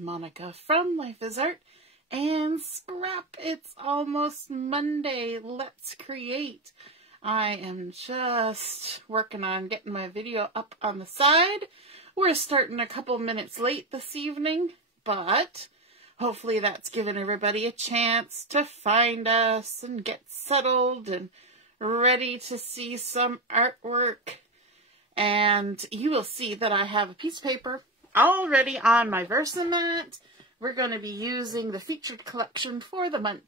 Monica from Life is Art and Scrap. It's almost Monday. Let's create. I am just working on getting my video up on the side. We're starting a couple minutes late this evening, but hopefully that's given everybody a chance to find us and get settled and ready to see some artwork. And you will see that I have a piece of paper already on my Versamark. We're going to be using the featured collection for the month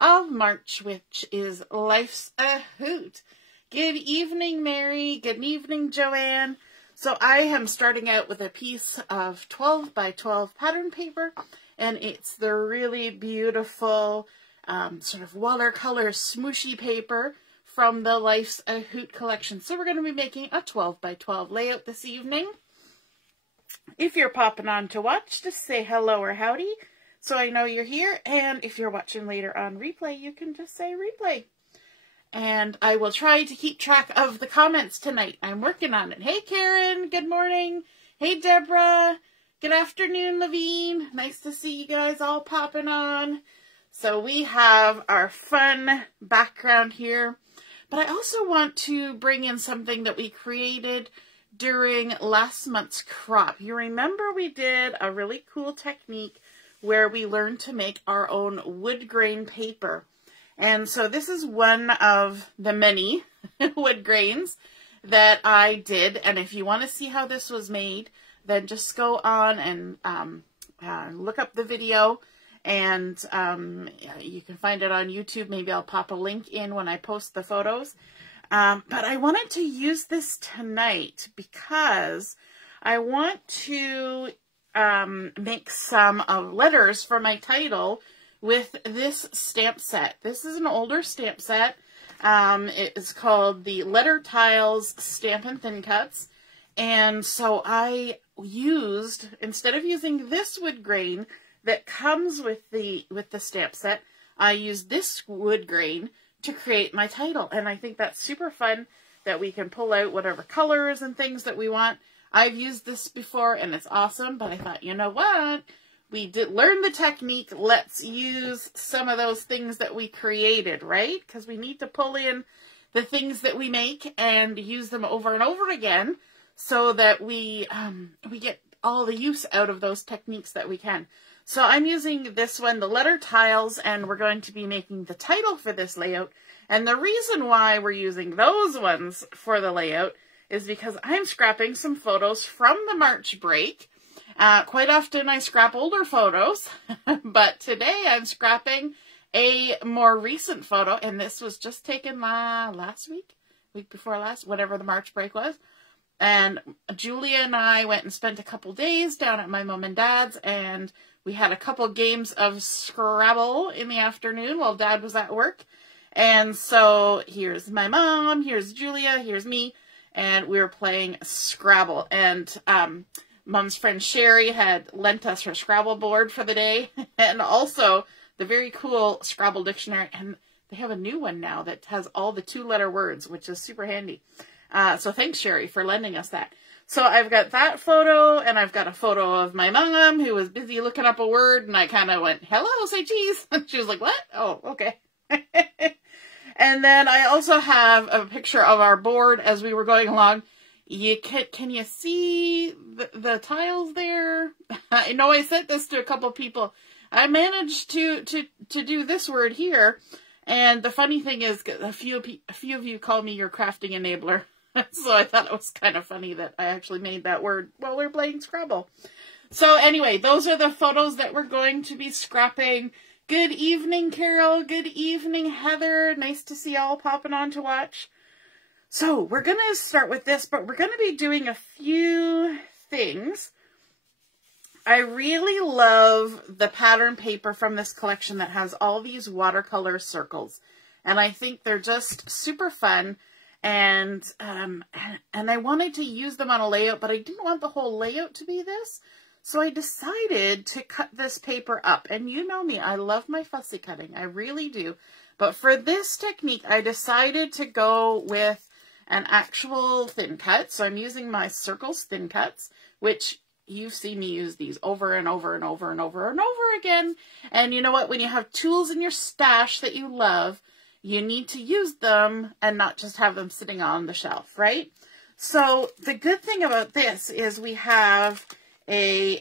of March, which is Life's a Hoot. Good evening, Mary. Good evening, Joanne. So I am starting out with a piece of 12 by 12 pattern paper, and it's the really beautiful sort of watercolor smooshy paper from the Life's a Hoot collection. So we're going to be making a 12 by 12 layout this evening. If you're popping on to watch, just say hello or howdy so I know you're here. And if you're watching later on replay, you can just say replay. And I will try to keep track of the comments tonight. I'm working on it. Hey, Karen. Good morning. Hey, Deborah. Good afternoon, Levine. Nice to see you guys all popping on. So we have our fun background here. But I also want to bring in something that we created during last month's crop. You remember we did a really cool technique where we learned to make our own wood grain paper. And so this is one of the many wood grains that I did. And if you want to see how this was made, then just go on and look up the video. And you can find it on YouTube. Maybe I'll pop a link in when I post the photos. But I wanted to use this tonight because I want to make some letters for my title with this stamp set. This is an older stamp set. It is called the Letter Tiles Stampin' Thin Cuts. And so I used, instead of using this wood grain that comes with the stamp set, I used this wood grain to create my title. And I think that's super fun that we can pull out whatever colors and things that we want. I've used this before and it's awesome, but I thought, you know what? We did learn the technique. Let's use some of those things that we created, right? Because we need to pull in the things that we make and use them over and over again so that we get all the use out of those techniques that we can. So I'm using this one, the letter tiles, and we're going to be making the title for this layout. And the reason why we're using those ones for the layout is because I'm scrapping some photos from the March break. Quite often I scrap older photos, but today I'm scrapping a more recent photo, and this was just taken last week before last, whatever the March break was. And Julia and I went and spent a couple days down at my mom and dad's, and we had a couple games of Scrabble in the afternoon while Dad was at work. And so here's my mom, here's Julia, here's me, and we were playing Scrabble. And Mom's friend Sherry had lent us her Scrabble board for the day, and also the very cool Scrabble dictionary. And they have a new one now that has all the 2-letter words, which is super handy. So thanks, Sherry, for lending us that. So I've got that photo, and I've got a photo of my mom who was busy looking up a word, and I kind of went, hello, say cheese. And she was like, what? Oh, okay. And then I also have a picture of our board as we were going along. Can you see the tiles there? I know I sent this to a couple people. I managed to do this word here. And the funny thing is, a few of you call me your crafting enabler. So I thought it was kind of funny that I actually made that word while we were playing Scrabble. So anyway, those are the photos that we're going to be scrapping. Good evening, Carol. Good evening, Heather. Nice to see y'all popping on to watch. So we're going to start with this, but we're going to be doing a few things. I really love the pattern paper from this collection that has all these watercolor circles. And I think they're just super fun. And I wanted to use them on a layout, but I didn't want the whole layout to be this. So I decided to cut this paper up. And you know me, I love my fussy cutting. I really do. But for this technique, I decided to go with an actual thin cut. So I'm using my Circles thin cuts, which you've seen me use these over and over and over and over and over again. And you know what? When you have tools in your stash that you love, you need to use them and not just have them sitting on the shelf, right? So the good thing about this is we have a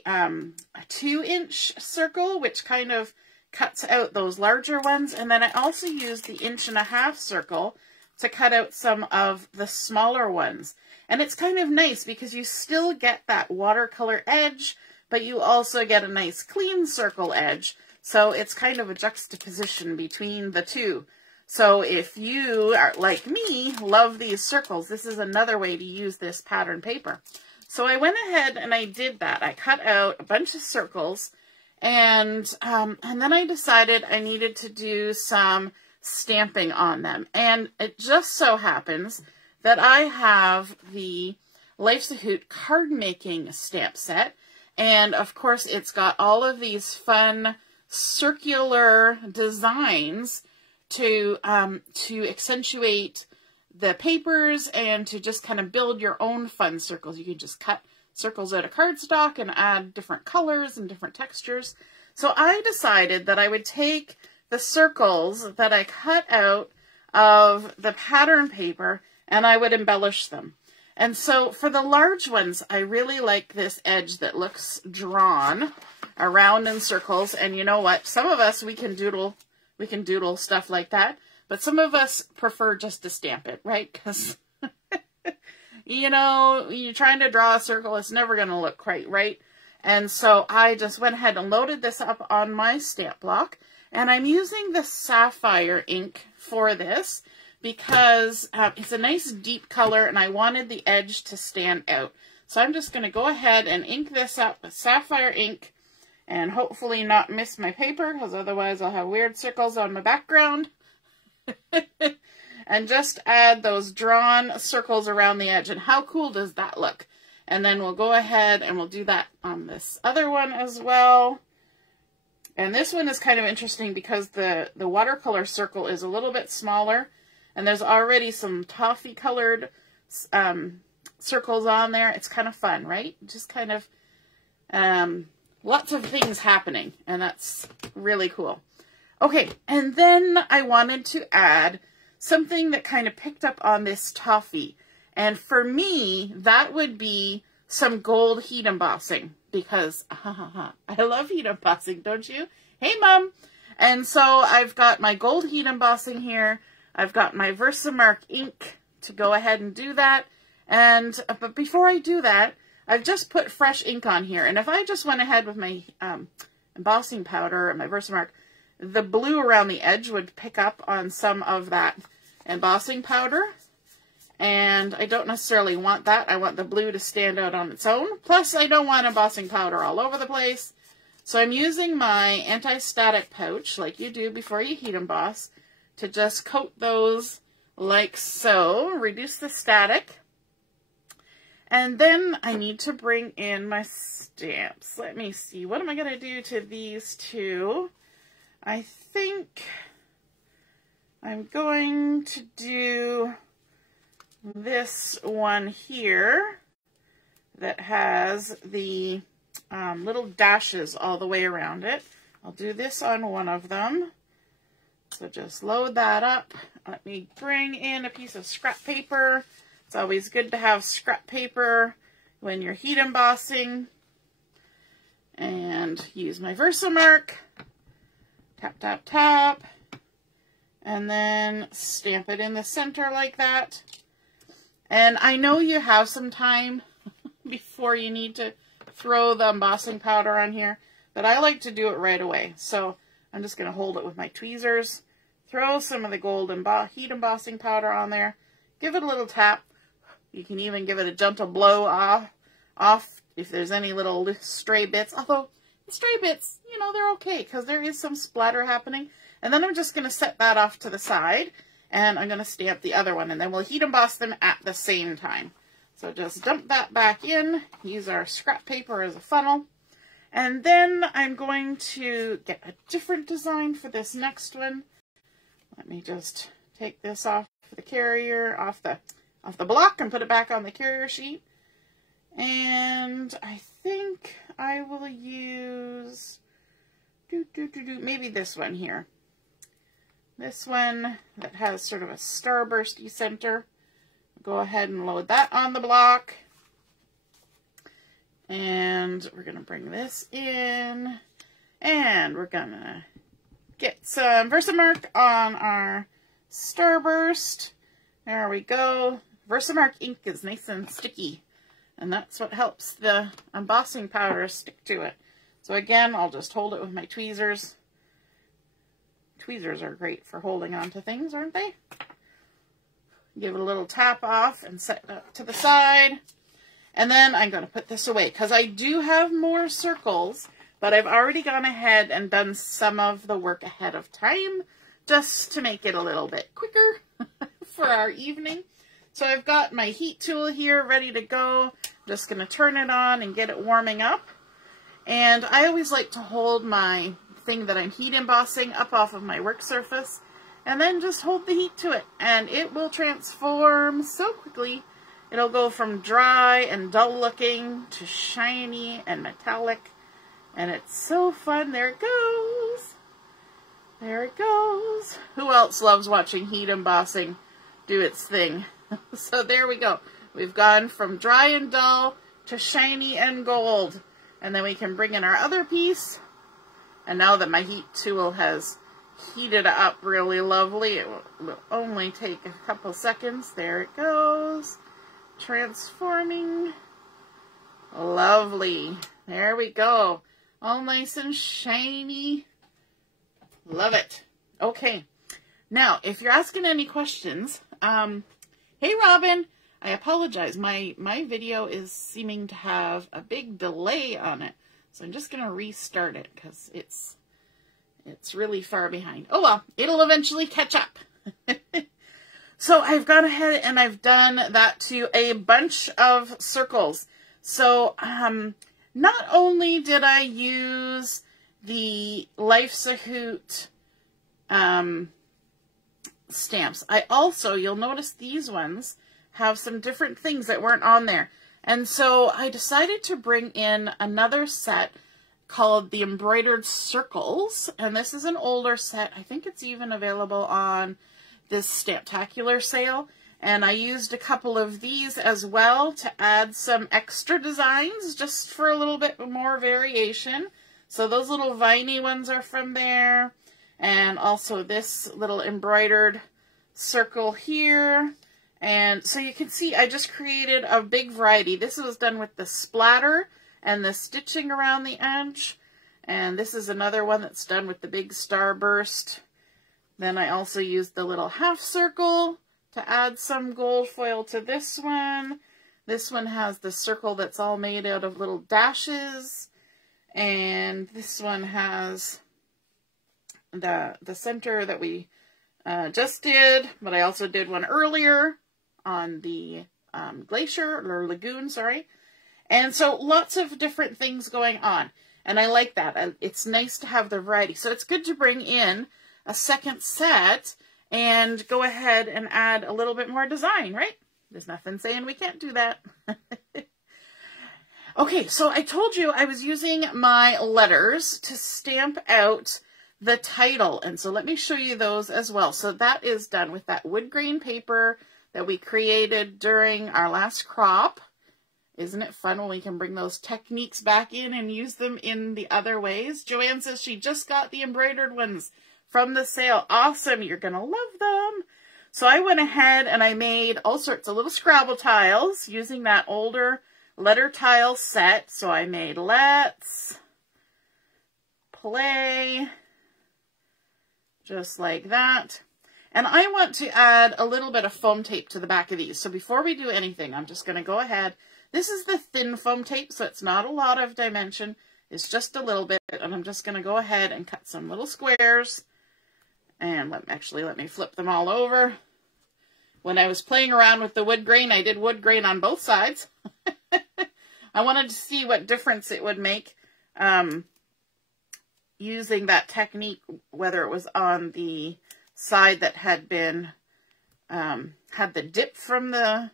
2-inch circle, which kind of cuts out those larger ones. And then I also use the 1.5-inch circle to cut out some of the smaller ones. And it's kind of nice because you still get that watercolor edge, but you also get a nice clean circle edge. So it's kind of a juxtaposition between the two. So if you are like me, love these circles, this is another way to use this pattern paper. So I went ahead and I did that. I cut out a bunch of circles, and then I decided I needed to do some stamping on them. And it just so happens that I have the Life's a Hoot card making stamp set. And of course it's got all of these fun circular designs to accentuate the papers and to just kind of build your own fun circles. You can just cut circles out of cardstock and add different colors and different textures. So I decided that I would take the circles that I cut out of the pattern paper and I would embellish them. And so for the large ones, I really like this edge that looks drawn around in circles. And you know what? Some of us, we can doodle stuff like that, but some of us prefer just to stamp it, right? Because, you know, you're trying to draw a circle, it's never going to look quite right. And so I just went ahead and loaded this up on my stamp block. And I'm using the Sapphire ink for this because it's a nice deep color and I wanted the edge to stand out. So I'm just going to go ahead and ink this up with Sapphire ink and hopefully not miss my paper, because otherwise I'll have weird circles on my background. And just add those drawn circles around the edge. And how cool does that look? And then we'll go ahead and we'll do that on this other one as well. And this one is kind of interesting because the watercolor circle is a little bit smaller. And there's already some toffee colored circles on there. It's kind of fun, right? Just kind of lots of things happening. And that's really cool. Okay, and then I wanted to add something that kind of picked up on this toffee. And for me, that would be some gold heat embossing, because I love heat embossing, don't you? Hey, Mom! And so I've got my gold heat embossing here. I've got my Versamark ink to go ahead and do that. And but before I do that, I've just put fresh ink on here. And if I just went ahead with my embossing powder and my Versamark, the blue around the edge would pick up on some of that embossing powder. And I don't necessarily want that. I want the blue to stand out on its own. Plus, I don't want embossing powder all over the place. So I'm using my anti-static pouch, like you do before you heat emboss, to just coat those like so. Reduce the static. And then I need to bring in my stamps. Let me see. What am I going to do to these two? I think I'm going to do this one here that has the little dashes all the way around it. I'll do this on one of them. So just load that up. Let me bring in a piece of scrap paper. It's always good to have scrap paper when you're heat embossing. And use my Versamark. Tap, tap, tap. And then stamp it in the center like that. And I know you have some time before you need to throw the embossing powder on here, but I like to do it right away. So I'm just going to hold it with my tweezers, throw some of the gold heat embossing powder on there, give it a little tap. You can even give it a gentle blow off if there's any little stray bits. Although the stray bits, you know, they're okay because there is some splatter happening. And then I'm just going to set that off to the side. And I'm going to stamp the other one, and then we'll heat emboss them at the same time. So just dump that back in, use our scrap paper as a funnel. And then I'm going to get a different design for this next one. Let me just take this off the carrier, off the block, and put it back on the carrier sheet. And I think I will use maybe this one here. This one that has sort of a starbursty center. Go ahead and load that on the block. And we're going to bring this in. And we're going to get some Versamark on our starburst. There we go. Versamark ink is nice and sticky. And that's what helps the embossing powder stick to it. So again, I'll just hold it with my tweezers. Tweezers are great for holding on to things, aren't they? Give it a little tap off and set it up to the side. And then I'm going to put this away because I do have more circles, but I've already gone ahead and done some of the work ahead of time just to make it a little bit quicker for our evening. So I've got my heat tool here ready to go. I'm just going to turn it on and get it warming up. And I always like to hold my thing that I'm heat embossing up off of my work surface and then just hold the heat to it. And it will transform so quickly. It'll go from dry and dull looking to shiny and metallic. And it's so fun. There it goes. There it goes. Who else loves watching heat embossing do its thing? So there we go. We've gone from dry and dull to shiny and gold. And then we can bring in our other piece. And now that my heat tool has heated up really lovely, it will only take a couple seconds. There it goes. Transforming. Lovely. There we go. All nice and shiny. Love it. Okay. Now, if you're asking any questions, hey Robin, I apologize. My video is seeming to have a big delay on it. So I'm just going to restart it because it's really far behind. Oh well, it'll eventually catch up. So I've gone ahead and I've done that to a bunch of circles. So not only did I use the Life's a Hoot stamps, I also, you'll notice these ones have some different things that weren't on there. And so I decided to bring in another set called the Embroidered Circles. And this is an older set. I think it's even available on this Stamptacular sale. And I used a couple of these as well to add some extra designs just for a little bit more variation. So those little viney ones are from there. And also this little embroidered circle here. And so you can see I just created a big variety. This was done with the splatter and the stitching around the edge. And this is another one that's done with the big starburst. Then I also used the little half circle to add some gold foil to this one. This one has the circle that's all made out of little dashes. And this one has the center that we just did, but I also did one earlier on the glacier, or lagoon, sorry. And so lots of different things going on. And I like that. It's nice to have the variety. So it's good to bring in a second set and go ahead and add a little bit more design, right? There's nothing saying we can't do that. Okay, so I told you I was using my letters to stamp out the title. And so let me show you those as well. So that is done with that wood grain paper that we created during our last crop. Isn't it fun when we can bring those techniques back in and use them in the other ways? Joanne says she just got the embroidered ones from the sale. Awesome. You're going to love them. So I went ahead and I made all sorts of little Scrabble tiles using that older letter tile set. So I made Let's Play, just like that. And I want to add a little bit of foam tape to the back of these. So before we do anything, I'm just going to go ahead. This is the thin foam tape, so it's not a lot of dimension. It's just a little bit. And I'm just going to go ahead and cut some little squares. And let me flip them all over. When I was playing around with the wood grain, I did wood grain on both sides. I wanted to see what difference it would make using that technique, whether it was on the side that had been, had the dip from the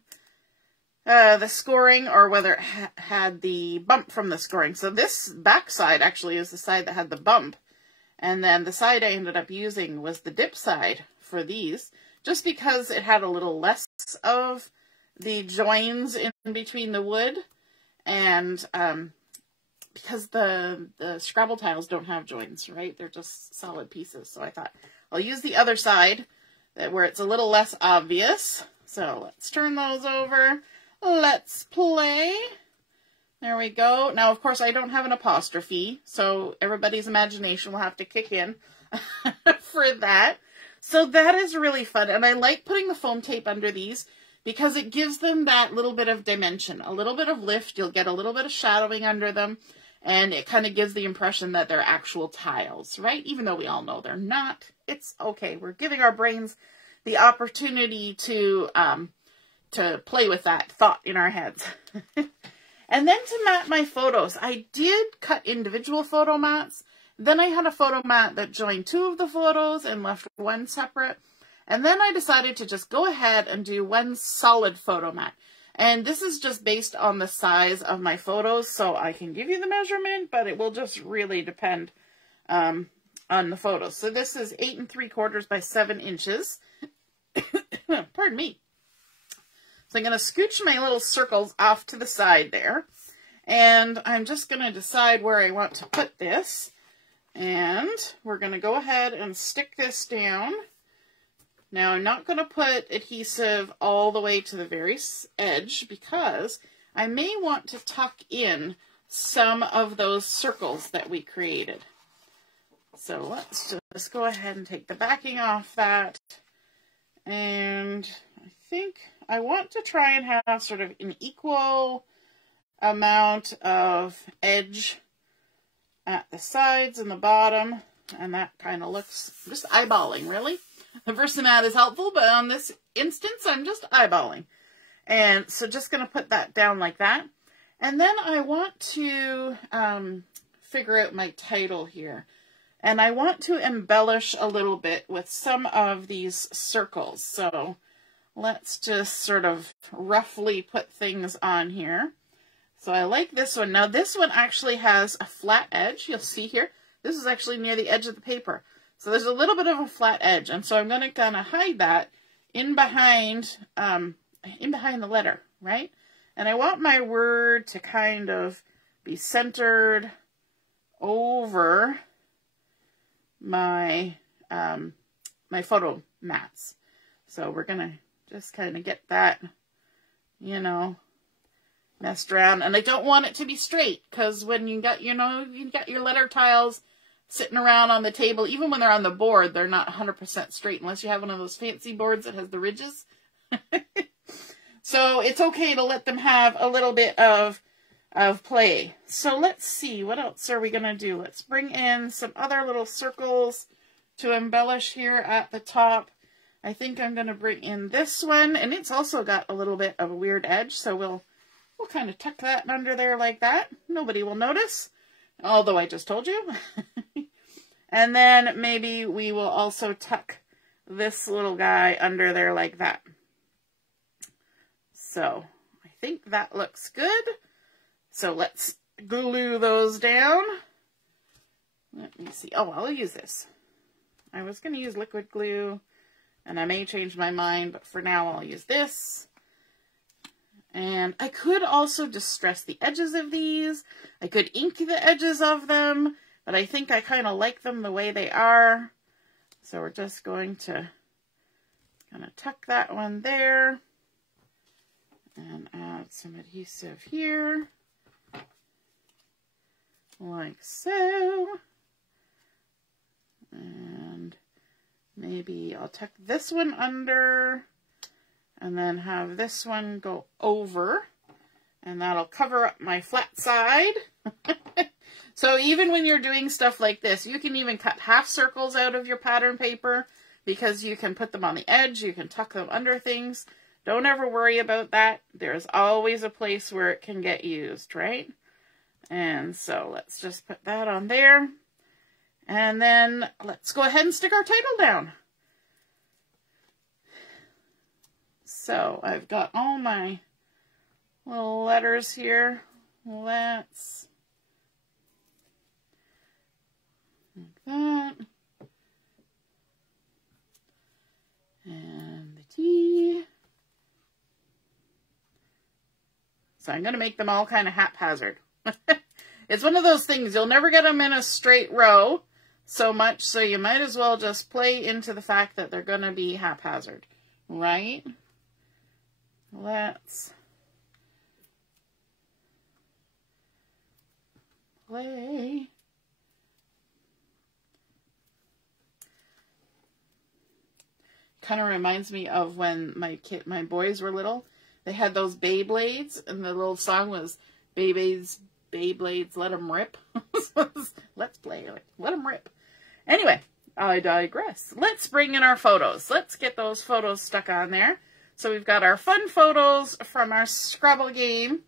the scoring, or whether it had the bump from the scoring. So this back side actually is the side that had the bump. And then the side I ended up using was the dip side for these, just because it had a little less of the joins in between the wood. And because the Scrabble tiles don't have joins, right? They're just solid pieces. So I thought I'll use the other side where it's a little less obvious. So let's turn those over. Let's play. There we go. Now, of course, I don't have an apostrophe, so everybody's imagination will have to kick in for that. So that is really fun, and I like putting the foam tape under these because it gives them that little bit of dimension, a little bit of lift. You'll get a little bit of shadowing under them, and it kind of gives the impression that they're actual tiles, right? Even though we all know they're not. It's okay. We're giving our brains the opportunity to play with that thought in our heads. And then to mat my photos, I did cut individual photo mats. Then I had a photo mat that joined two of the photos and left one separate. And then I decided to just go ahead and do one solid photo mat. And this is just based on the size of my photos, so I can give you the measurement, but it will just really depend on the photos. So this is 8 3/4 by 7 inches. Pardon me. So I'm going to scooch my little circles off to the side there. And I'm just going to decide where I want to put this. And we're going to go ahead and stick this down. Now I'm not going to put adhesive all the way to the very edge because I may want to tuck in some of those circles that we created. So let's just go ahead and take the backing off that. And I think I want to try and have sort of an equal amount of edge at the sides and the bottom. And that kind of looks, just eyeballing, really. The Versamark is helpful, but on this instance, I'm just eyeballing. And so just going to put that down like that. And then I want to figure out my title here. And I want to embellish a little bit with some of these circles. So let's just sort of roughly put things on here. So I like this one. Now this one actually has a flat edge. You'll see here. This is actually near the edge of the paper. So there's a little bit of a flat edge. And so I'm going to kind of hide that in behind the letter, right? And I want my word to kind of be centered over my my photo mats. So we're going to just kind of get that, you know, messed around. And I don't want it to be straight because when you got, you know, you got your letter tiles sitting around on the table, even when they're on the board, they're not 100% straight unless you have one of those fancy boards that has the ridges. So it's okay to let them have a little bit of play. So let's see, what else are we going to do? Let's bring in some other little circles to embellish here at the top. I think I'm going to bring in this one, and it's also got a little bit of a weird edge, so we'll kind of tuck that under there like that. Nobody will notice, although I just told you. And then maybe we will also tuck this little guy under there like that. So I think that looks good. So let's glue those down. Let me see. Oh, I'll use this. I was going to use liquid glue, and I may change my mind, but for now I'll use this. And I could also distress the edges of these. I could ink the edges of them, but I think I kind of like them the way they are. So we're just going to kind of tuck that one there and add some adhesive here, like so. And maybe I'll tuck this one under and then have this one go over, and that'll cover up my flat side. So even when you're doing stuff like this, you can even cut half circles out of your pattern paper because you can put them on the edge, you can tuck them under things. Don't ever worry about that. There's always a place where it can get used, right? And so let's just put that on there. And then let's go ahead and stick our title down. So I've got all my little letters here. Let's, like that. And the T. So I'm going to make them all kind of haphazard. It's one of those things, you'll never get them in a straight row so much, so you might as well just play into the fact that they're going to be haphazard, right? Let's play. Kind of reminds me of when my boys were little. They had those Beyblades, and the little song was Beyblades, let them rip. Let's play, let them rip. Anyway, I digress. Let's bring in our photos. Let's get those photos stuck on there. So we've got our fun photos from our Scrabble game.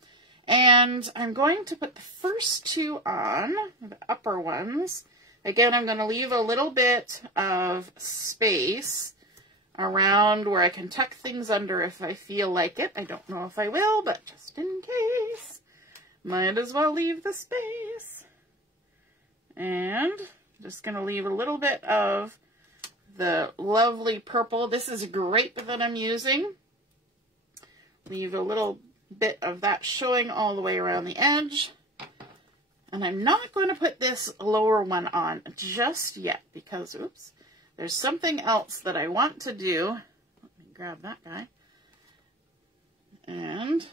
And I'm going to put the first two on, the upper ones. Again, I'm going to leave a little bit of space around where I can tuck things under if I feel like it. I don't know if I will, but just in case, might as well leave the space. And just going to leave a little bit of the lovely purple. This is grape that I'm using. Leave a little bit of that showing all the way around the edge. And I'm not going to put this lower one on just yet because, oops, there's something else that I want to do. Let me grab that guy. And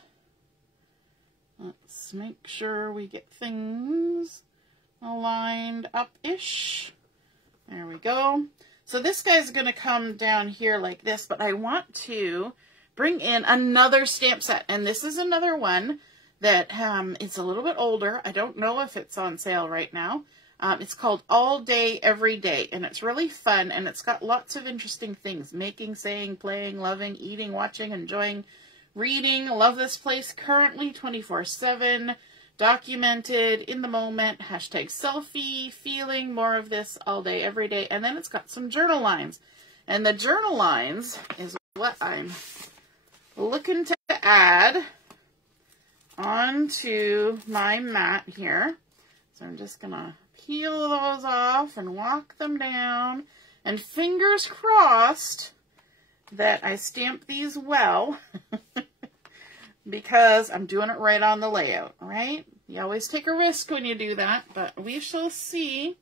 let's make sure we get things aligned up-ish. There we go. So this guy's going to come down here like this, but I want to bring in another stamp set. And this is another one that it's a little bit older. I don't know if it's on sale right now. It's called All Day, Every Day, and it's really fun, and it's got lots of interesting things. Making, saying, playing, loving, eating, watching, enjoying, reading. Love this place currently 24/7. Documented, in the moment, hashtag selfie, feeling, more of this all day, every day. And then it's got some journal lines. And the journal lines is what I'm looking to add onto my mat here. So I'm just going to peel those off and walk them down. And fingers crossed that I stamp these well. Because I'm doing it right on the layout, right? You always take a risk when you do that, but we shall see.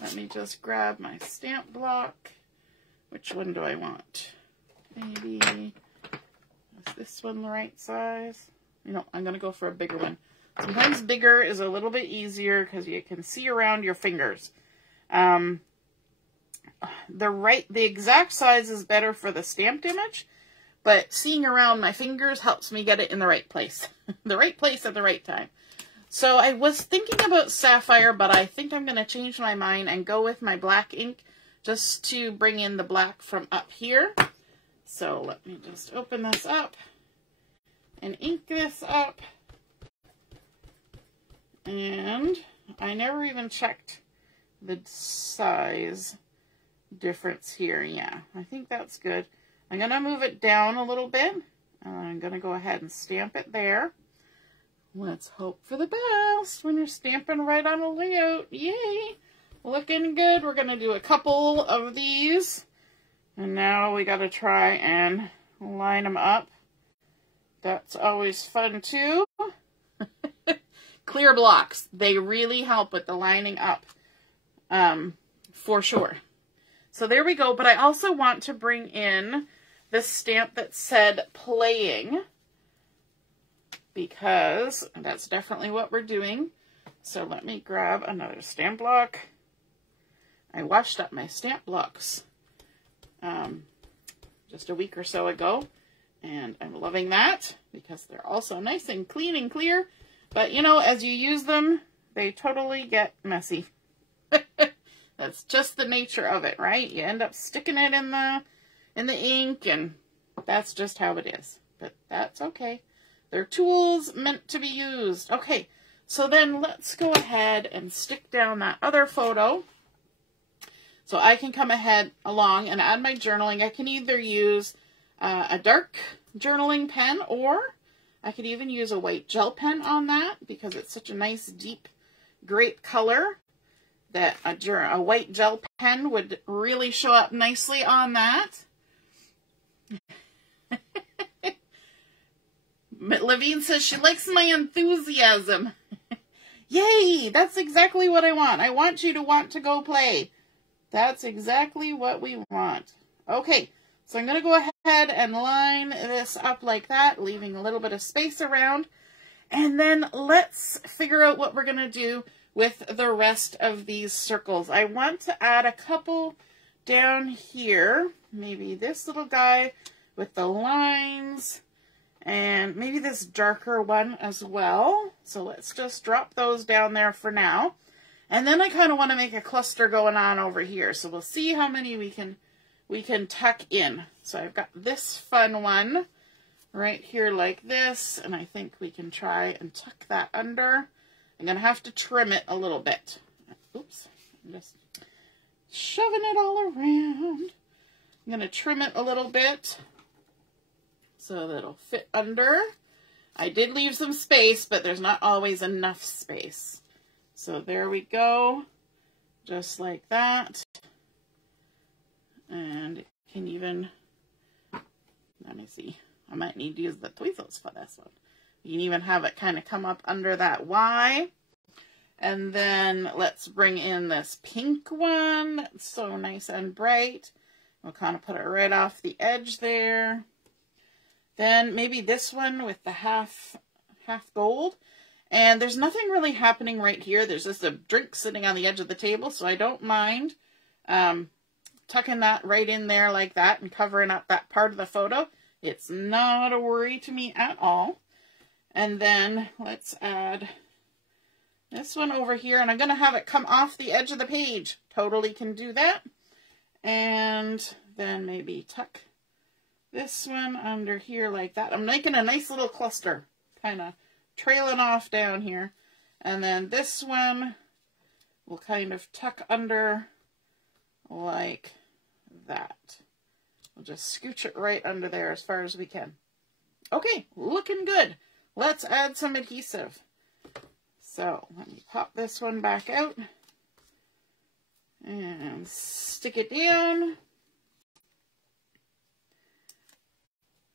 Let me just grab my stamp block. Which one do I want? Maybe, is this one the right size? You know, I'm going to go for a bigger one. Sometimes bigger is a little bit easier because you can see around your fingers. The exact size is better for the stamped image. But seeing around my fingers helps me get it in the right place. The right place at the right time. So I was thinking about Sapphire, but I think I'm going to change my mind and go with my black ink just to bring in the black from up here. So let me just open this up and ink this up. And I never even checked the size difference here. Yeah, I think that's good. I'm going to move it down a little bit. I'm going to go ahead and stamp it there. Let's hope for the best when you're stamping right on a layout. Yay! Looking good. We're going to do a couple of these. And now we got to try and line them up. That's always fun too. Clear blocks. They really help with the lining up. For sure. So there we go. But I also want to bring in the stamp that said playing, because that's definitely what we're doing. So let me grab another stamp block. I washed up my stamp blocks just a week or so ago, and I'm loving that because they're also nice and clean and clear. But you know, as you use them, they totally get messy. That's just the nature of it, right? You end up sticking it in the ink, and that's just how it is. But that's okay. They're tools meant to be used. Okay, so then let's go ahead and stick down that other photo. So I can come ahead along and add my journaling. I can either use a dark journaling pen or I could even use a white gel pen on that because it's such a nice deep grape color that a white gel pen would really show up nicely on that. Levine says she likes my enthusiasm. Yay! That's exactly what I want. I want you to want to go play. That's exactly what we want. Okay, so I'm going to go ahead and line this up like that, leaving a little bit of space around. And then let's figure out what we're going to do with the rest of these circles. I want to add a couple down here. Maybe this little guy with the lines. And maybe this darker one as well. So let's just drop those down there for now. And then I kind of want to make a cluster going on over here. So we'll see how many we can tuck in. So I've got this fun one right here like this. And I think we can try and tuck that under. I'm going to have to trim it a little bit. Oops. I'm just shoving it all around. I'm going to trim it a little bit so that it'll fit under. I did leave some space, but there's not always enough space. So there we go, just like that. And it can even, let me see, I might need to use the tweezers for this one. You can even have it kind of come up under that Y. And then let's bring in this pink one. That's so nice and bright. We'll kind of put it right off the edge there. Then maybe this one with the half gold. And there's nothing really happening right here. There's just a drink sitting on the edge of the table, so I don't mind tucking that right in there like that and covering up that part of the photo. It's not a worry to me at all. And then let's add this one over here, and I'm going to have it come off the edge of the page. Totally can do that. And then maybe tuck this one under here like that. I'm making a nice little cluster, kind of trailing off down here. And then this one will kind of tuck under like that. We'll just scooch it right under there as far as we can. Okay, looking good. Let's add some adhesive. So let me pop this one back out and stick it down.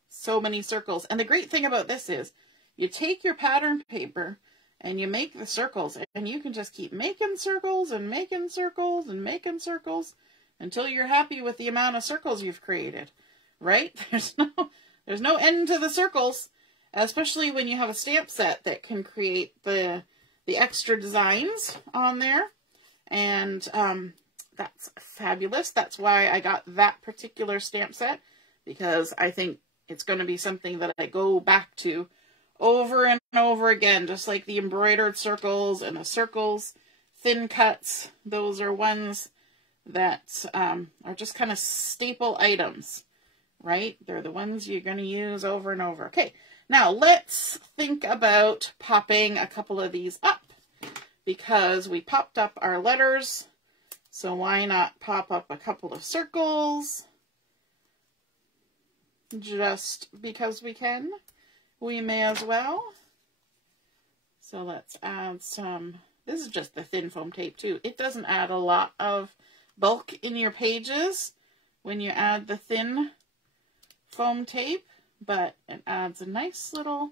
So many circles. And the great thing about this is you take your pattern paper and you make the circles, and you can just keep making circles and making circles and making circles until you're happy with the amount of circles you've created, right? There's no end to the circles, especially when you have a stamp set that can create the extra designs on there. And that's fabulous. That's why I got that particular stamp set, because I think it's going to be something that I go back to over and over again, just like the embroidered circles and the circles, thin cuts. Those are ones that are just kind of staple items, right? They're the ones you're going to use over and over. Okay, now let's think about popping a couple of these up, because we popped up our letters. So why not pop up a couple of circles? Just because we can, we may as well. So let's add some, this is just the thin foam tape too. It doesn't add a lot of bulk in your pages when you add the thin foam tape, but it adds a nice little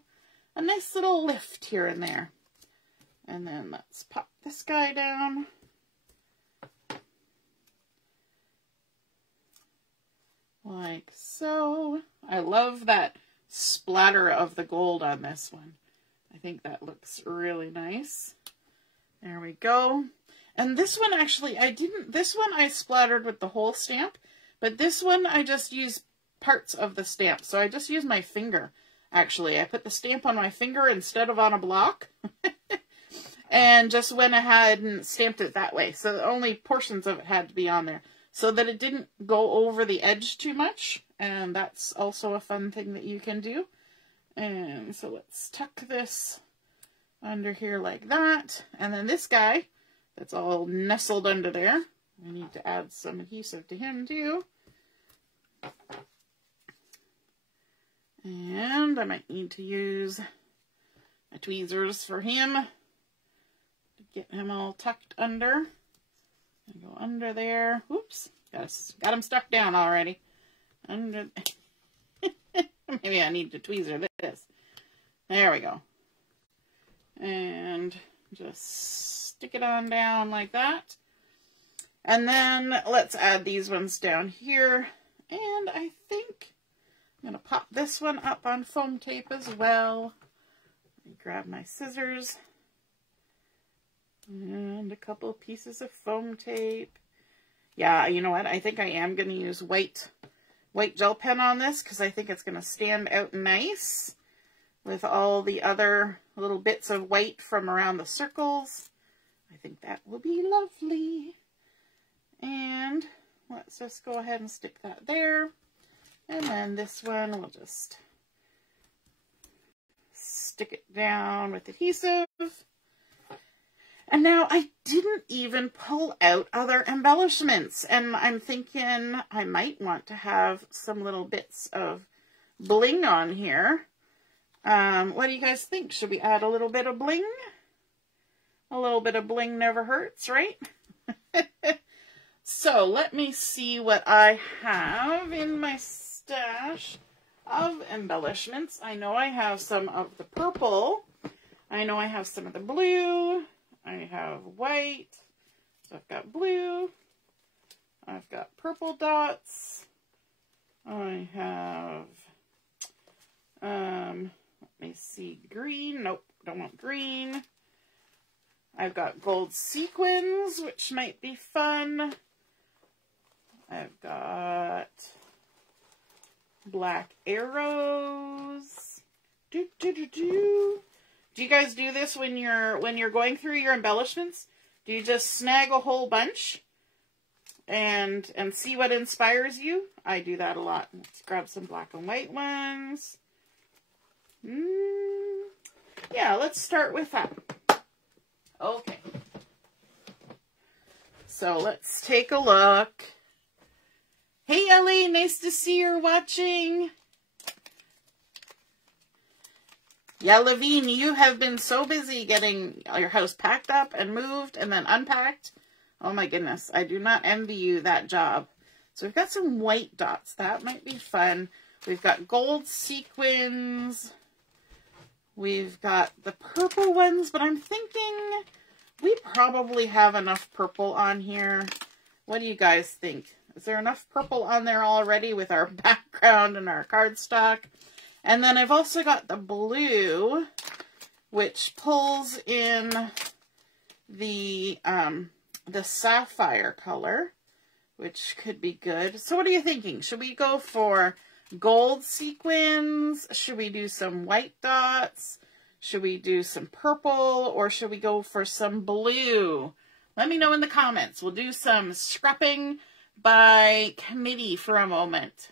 lift here and there. And then let's pop this guy down. Like so. I love that splatter of the gold on this one. I think that looks really nice. There we go. And this one actually, this one I splattered with the whole stamp, but this one I just used parts of the stamp. So I just used my finger, actually. I put the stamp on my finger instead of on a block. And just went ahead and stamped it that way. So only portions of it had to be on there, so that it didn't go over the edge too much. And that's also a fun thing that you can do. And so let's tuck this under here like that. And then this guy that's all nestled under there, we need to add some adhesive to him too. And I might need to use my tweezers for him to get him all tucked under. And go under there. Oops, got him stuck down already. Under. Maybe I need to tweezer this. There we go. And just stick it on down like that. And then let's add these ones down here. And I think I'm going to pop this one up on foam tape as well. Let me grab my scissors. And a couple pieces of foam tape. Yeah, you know what? I think I am going to use white gel pen on this because I think it's going to stand out nice with all the other little bits of white from around the circles. I think that will be lovely. And let's just go ahead and stick that there. And then this one, we'll just stick it down with adhesive. And now I didn't even pull out other embellishments. And I'm thinking I might want to have some little bits of bling on here. What do you guys think? Should we add a little bit of bling? A little bit of bling never hurts, right? So let me see what I have in my stash of embellishments. I know I have some of the purple. I know I have some of the blue. I have white. So I've got blue. I've got purple dots. I have, let me see, green. Nope, don't want green. I've got gold sequins, which might be fun. I've got black arrows. Do you guys do this when you're going through your embellishments? Do you just snag a whole bunch and see what inspires you? I do that a lot. Let's grab some black and white ones. Yeah, let's start with that. Okay. So let's take a look. Hey Ellie, nice to see you're watching. Yeah, Levine, you have been so busy getting your house packed up and moved and then unpacked. Oh my goodness, I do not envy you that job. So we've got some white dots. That might be fun. We've got gold sequins. We've got the purple ones, but I'm thinking we probably have enough purple on here. What do you guys think? Is there enough purple on there already with our background and our cardstock? And then I've also got the blue, which pulls in the sapphire color, which could be good. So what are you thinking? Should we go for gold sequins? Should we do some white dots? Should we do some purple? Or should we go for some blue? Let me know in the comments. We'll do some scrapping by committee for a moment.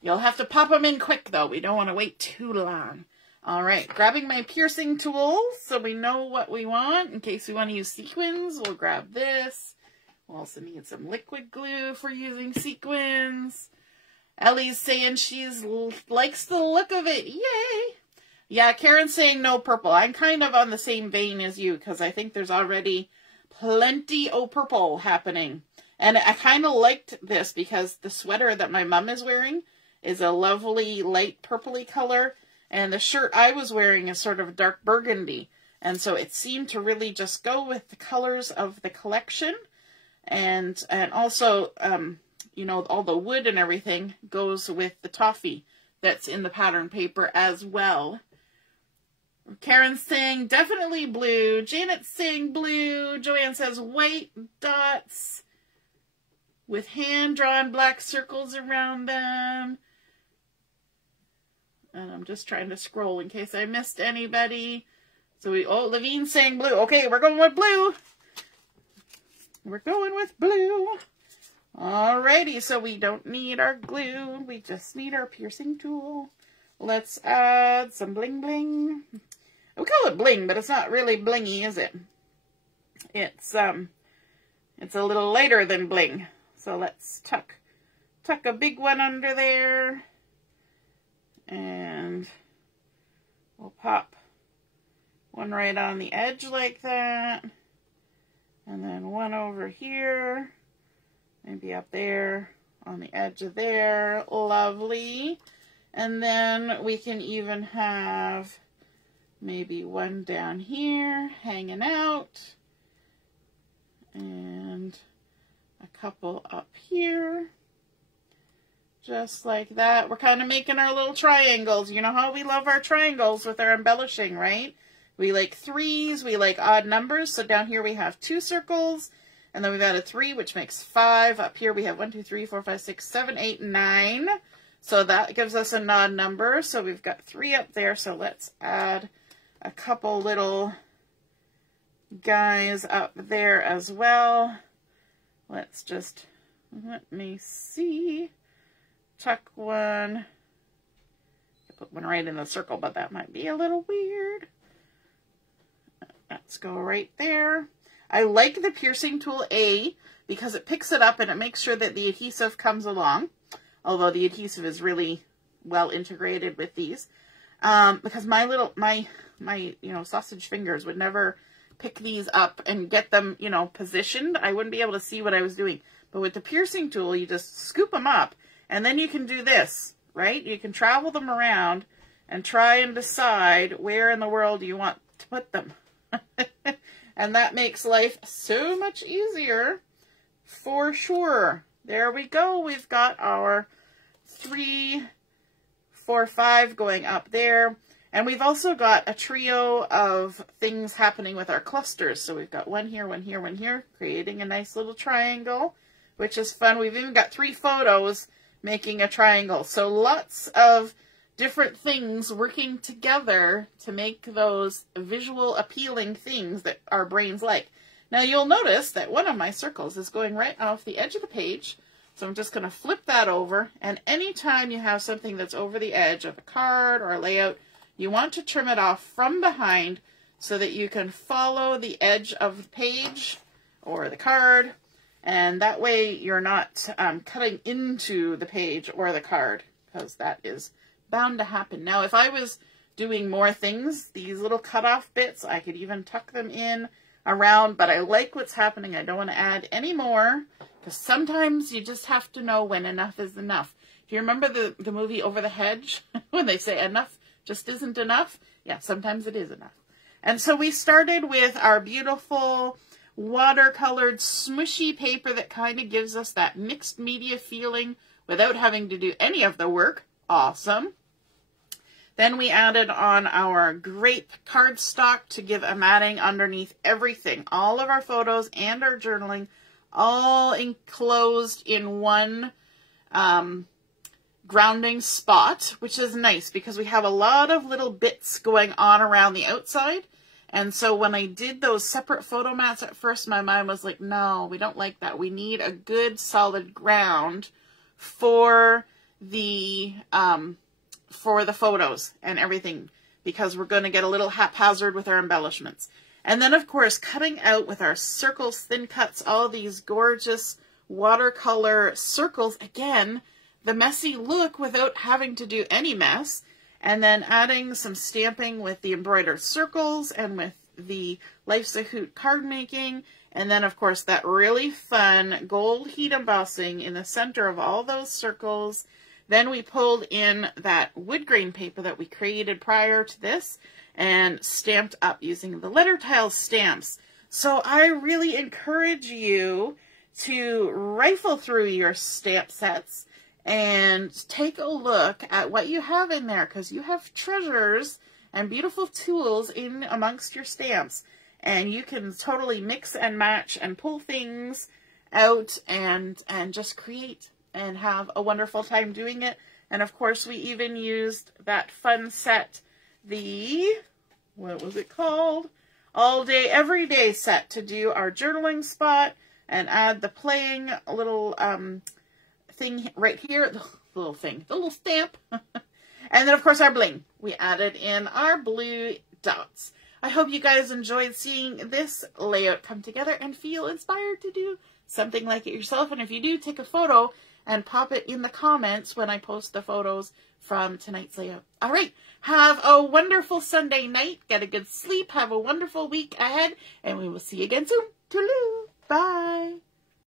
You'll have to pop them in quick, though. We don't want to wait too long. All right, grabbing my piercing tool so we know what we want. In case we want to use sequins, we'll grab this. We'll also need some liquid glue for using sequins. Ellie's saying she likes the look of it. Yay! Yeah, Karen's saying no purple. I'm kind of on the same vein as you because I think there's already plenty of purple happening. And I kind of liked this because the sweater that my mom is wearing is a lovely light purpley color. And the shirt I was wearing is sort of dark burgundy. And so it seemed to really just go with the colors of the collection. And also, you know, all the wood and everything goes with the toffee that's in the pattern paper as well. Karen's saying definitely blue. Janet's saying blue. Joanne says white dots with hand-drawn black circles around them. And I'm just trying to scroll in case I missed anybody. So Levine's saying blue. Okay, we're going with blue. We're going with blue. Alrighty, so we don't need our glue. We just need our piercing tool. Let's add some bling bling. We call it bling, but it's not really blingy, is it? It's a little lighter than bling. So let's tuck a big one under there. And we'll pop one right on the edge like that. And then one over here. Maybe up there on the edge of there. Lovely. And then we can even have maybe one down here hanging out. And a couple up here. Just like that. We're kind of making our little triangles. You know how we love our triangles with our embellishing, right? We like threes, we like odd numbers. So down here we have 2 circles, and then we've added 3, which makes 5. Up here we have 1, 2, 3, 4, 5, 6, 7, 8, 9. So that gives us an odd number. So we've got 3 up there. So let's add a couple little guys up there as well. Let's just, let me see. Tuck one. Put one right in the circle, but that might be a little weird. Let's go right there. I like the piercing tool A because it picks it up and it makes sure that the adhesive comes along. Although the adhesive is really well integrated with these. Because my sausage fingers would never pick these up and get them, positioned. I wouldn't be able to see what I was doing. But with the piercing tool, you just scoop them up and then you can do this, right? You can travel them around and try and decide where in the world you want to put them. And that makes life so much easier for sure. There we go. We've got our 3, 4, 5 going up there. And we've also got a trio of things happening with our clusters. So we've got one here, one here, one here, creating a nice little triangle, which is fun. We've even got 3 photos making a triangle. So lots of different things working together to make those visual appealing things that our brains like. Now you'll notice that one of my circles is going right off the edge of the page. So I'm just going to flip that over. And anytime you have something that's over the edge of a card or a layout, you want to trim it off from behind so that you can follow the edge of the page or the card. And that way you're not cutting into the page or the card, because that is bound to happen. Now, if I was doing more things, these little cutoff bits, I could even tuck them in around, but I like what's happening. I don't want to add any more, because sometimes you just have to know when enough is enough. Do you remember the movie Over the Hedge when they say enough just isn't enough? Yeah, sometimes it is enough. And so we started with our beautiful watercolored smushy paper that kind of gives us that mixed media feeling without having to do any of the work. Awesome. Then we added on our grape cardstock to give a matting underneath everything. All of our photos and our journaling all enclosed in one grounding spot, which is nice because we have a lot of little bits going on around the outside. And so when I did those separate photo mats at first, my mind was like, no, we don't like that. We need a good solid ground for the photos and everything, because we're going to get a little haphazard with our embellishments. And then, of course, cutting out with our circles, thin cuts, all these gorgeous watercolor circles. Again, the messy look without having to do any mess. And then adding some stamping with the embroidered circles and with the Life's a Hoot card making. And then, of course, that really fun gold heat embossing in the center of all those circles. Then we pulled in that wood grain paper that we created prior to this and stamped up using the letter tile stamps. So I really encourage you to rifle through your stamp sets and take a look at what you have in there, because you have treasures and beautiful tools in amongst your stamps. And you can totally mix and match and pull things out and just create and have a wonderful time doing it. And of course, we even used that fun set, what was it called? All Day, Every Day set to do our journaling spot and add the playing little thing right here, the little stamp. And then, of course, our bling. We added in our blue dots. I hope you guys enjoyed seeing this layout come together and feel inspired to do something like it yourself. And if you do, take a photo and pop it in the comments when I post the photos from tonight's layout. All right, have a wonderful Sunday night. Get a good sleep. Have a wonderful week ahead, and we will see you again soon. Toodaloo. Bye.